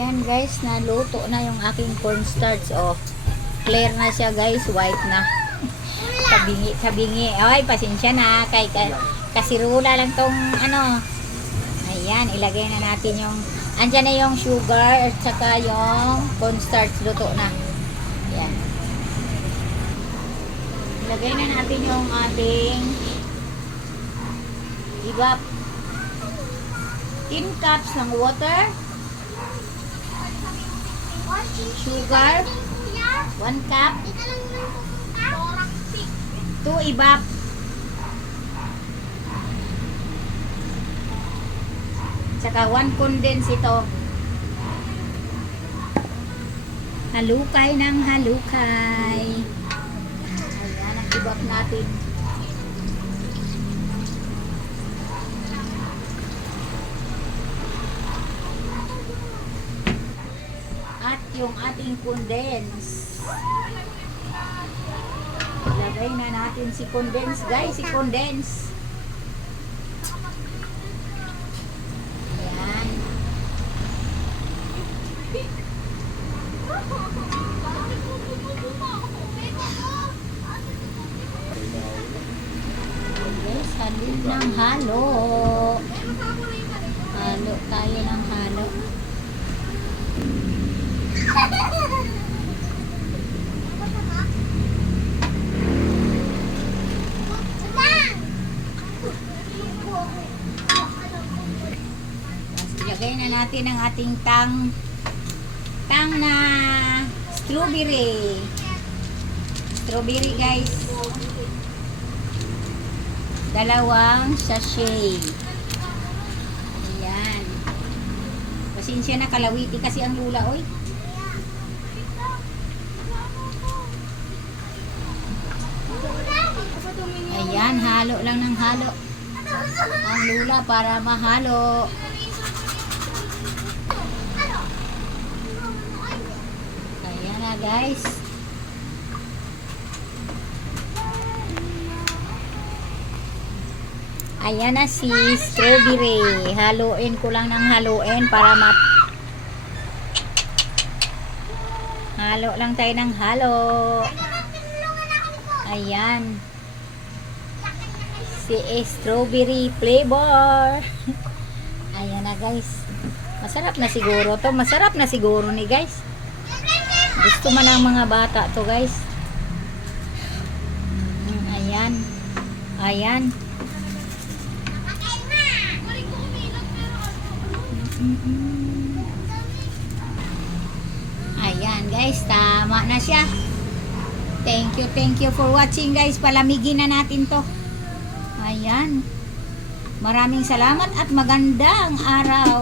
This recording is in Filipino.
Ayan guys, naluto na yung aking cornstarch. Oh, clear na siya guys, white na. Sabingi. Ay, pasensya na. Kasirula lang tong ano. Ayan, ilagay na natin yung, andyan na yung sugar at saka yung cornstarch, luto na. Ayan. Ilagay na natin yung ating ibap. 10 cups ng water. Sugar 1 cup. 2 ibap. Saka 1 condense ito. Halukay ng halukay. Ayan ang ibap natin. At yung ating condense. Ilagay na natin si condense guys, si condense. Ayan. Guys, halo ng halo. Halo tayo ng halo. Ilagay na natin ang ating tang na strawberry. Strawberry guys. 2 sachet. Ayan. Pasensya na, kalawiti kasi ang lula oy. Ayan, halo lang ng halo ang lula para mahalo. Ayan na guys. Ayan na si strawberry. Haluin ko lang ng haluin para halo lang tayo ng halo. Ayan. Si strawberry flavor. Ayan na guys. Masarap na siguro to. Masarap na siguro ni guys. Gusto man ng mga bata to guys. Ayan. Ayan. Ayan guys, tama na siya. Thank you for watching guys. Palamigin na natin to. Ayan. Maraming salamat at magandang araw.